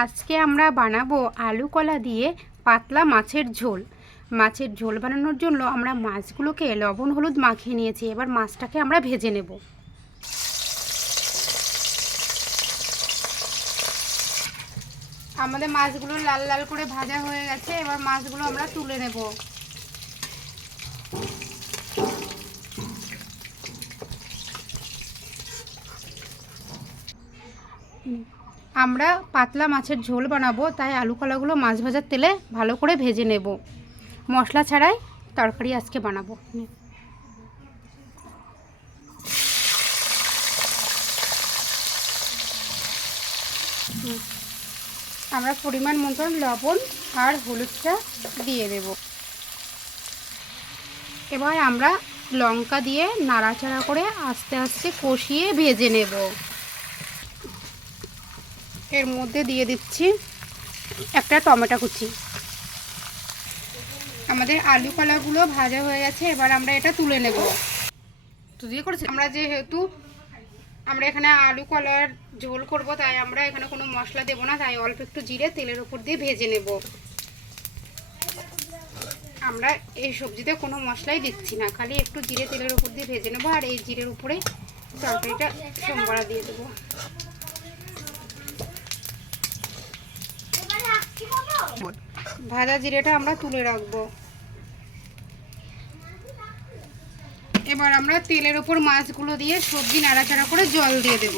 আজকে আমরা বানাবো আলু কলা দিয়ে পাতলা মাছের ঝোল। মাছের ঝোল বানানোর জন্য আমরা মাছগুলোকে লবণ হলুদ মাখিয়ে নিয়েছি। এবার মাছটাকে আমরা ভেজে নেব। আমাদের মাছগুলো লাল লাল করে ভাজা হয়ে গেছে। এবার মাছগুলো আমরা তুলে নেব। আমরা পাতলা মাছের ঝোল বানাবো, তাই আলু কলাগুলো মাছ ভাজার তেলে ভালো করে ভেজে নেব। মশলা ছাড়াই তরকারি আজকে বানাবো। আমরা পরিমাণ মতন লবণ আর হলুদটা দিয়ে দেব। এবার আমরা লঙ্কা দিয়ে নাড়াচাড়া করে আস্তে আস্তে কষিয়ে ভেজে নেব। এর মধ্যে দিয়ে দিচ্ছি একটা টমেটো কুচি। আমাদের আলু কলাগুলো ভাজা হয়ে গেছে। এবার আমরা এটা তুলে নেব। তো দিয়ে করেছি আমরা, যেহেতু আমরা এখানে আলু কলার ঝোল করব, তাই আমরা এখানে কোনো মশলা দেব না। তাই অল্প একটু জিরে তেলের উপর দিয়ে ভেজে নেব। আমরা এই সবজিতে কোনো মশলাই দিচ্ছি না, খালি একটু জিরে তেলের উপর দিয়ে ভেজে নেব। আর এই জিরের উপরে তরকারিটা সম্বরা দিয়ে দেবো। ভাজা জিরেটা আমরা তুলে রাখবো। এবার আমরা তেলের উপর মাছগুলো দিয়ে সবজি নাড়াচাড়া করে জল দিয়ে দেব।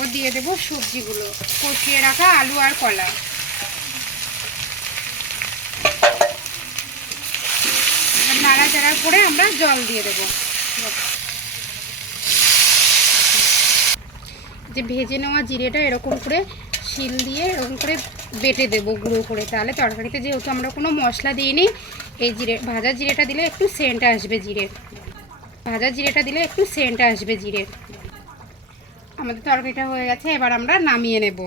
ও দিয়ে দেব সবজিগুলো, কষিয়ে রাখা আলু আর কলা। নাড়াচাড়া করে আমরা জল দিয়ে দেব। যে ভেজে নেওয়া জিরেটা এরকম করে শিল দিয়ে এরকম করে বেটে দেব গুঁড়ো করে। তাহলে তরকারিতে যেহেতু আমরা কোনো মশলা দিইনি, এই ভাজা জিরেটা দিলে একটু সেন্ট আসবে জিরের। আমাদের তরকারিটা হয়ে গেছে। এবার আমরা নামিয়ে নেব।